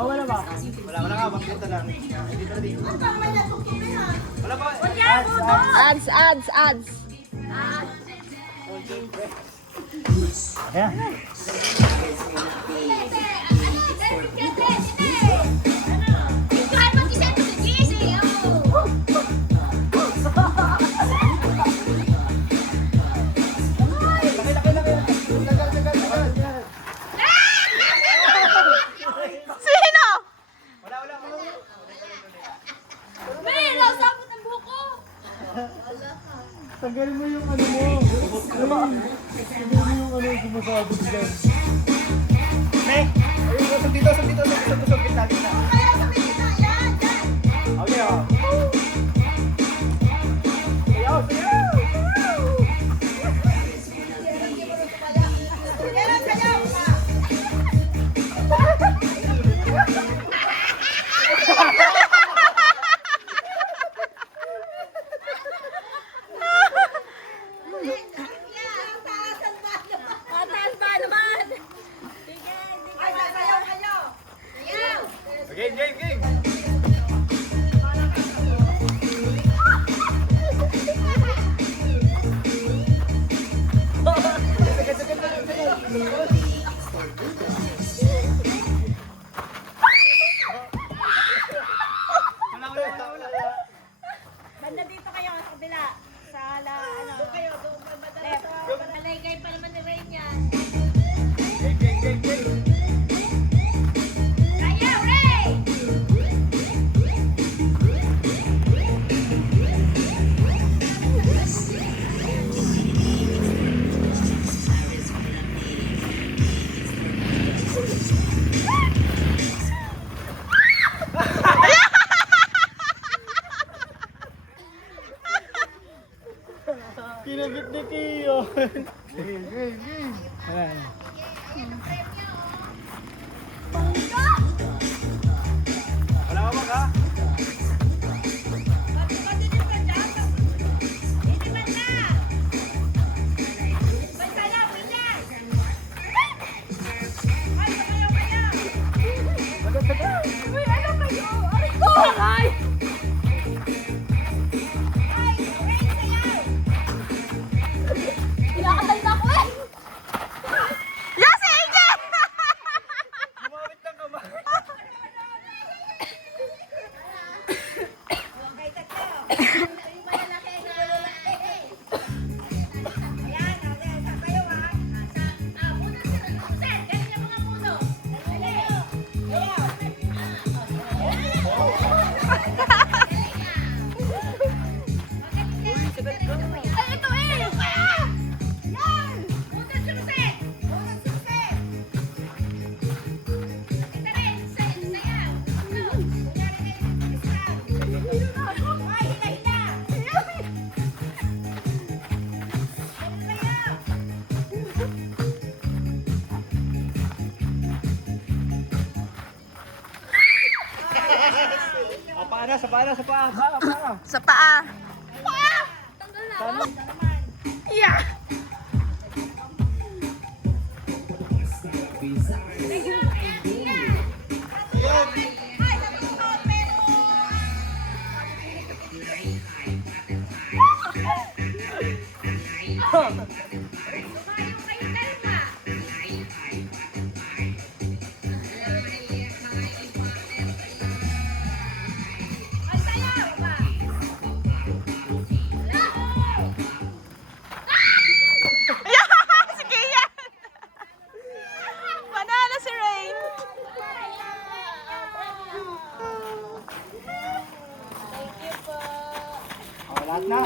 Oh, wala ba? Wala nga, bakit lang. Dito na dito. Wala pa. Ads. Ayan. Sino? Wala. Tanggalin mo yung ano mo. Tanggalin mo yung ano yung sumasabog dyan. Hey! Ayun, dito. Kita. Okay, oh. Sayaw! Game! Banda dito kayo sa kabila. Sa ano. Doon kayo, left. Malay pa naman ni Rain yan. Game! Kaya, Ray! Kinagit ni Kiyo. Game. Ayan. Wala ka ba ka? Gumamit ng kamay. Sa paa. Sa paa. Yeah. Si Kian. Manalo si Rain. Lahat na.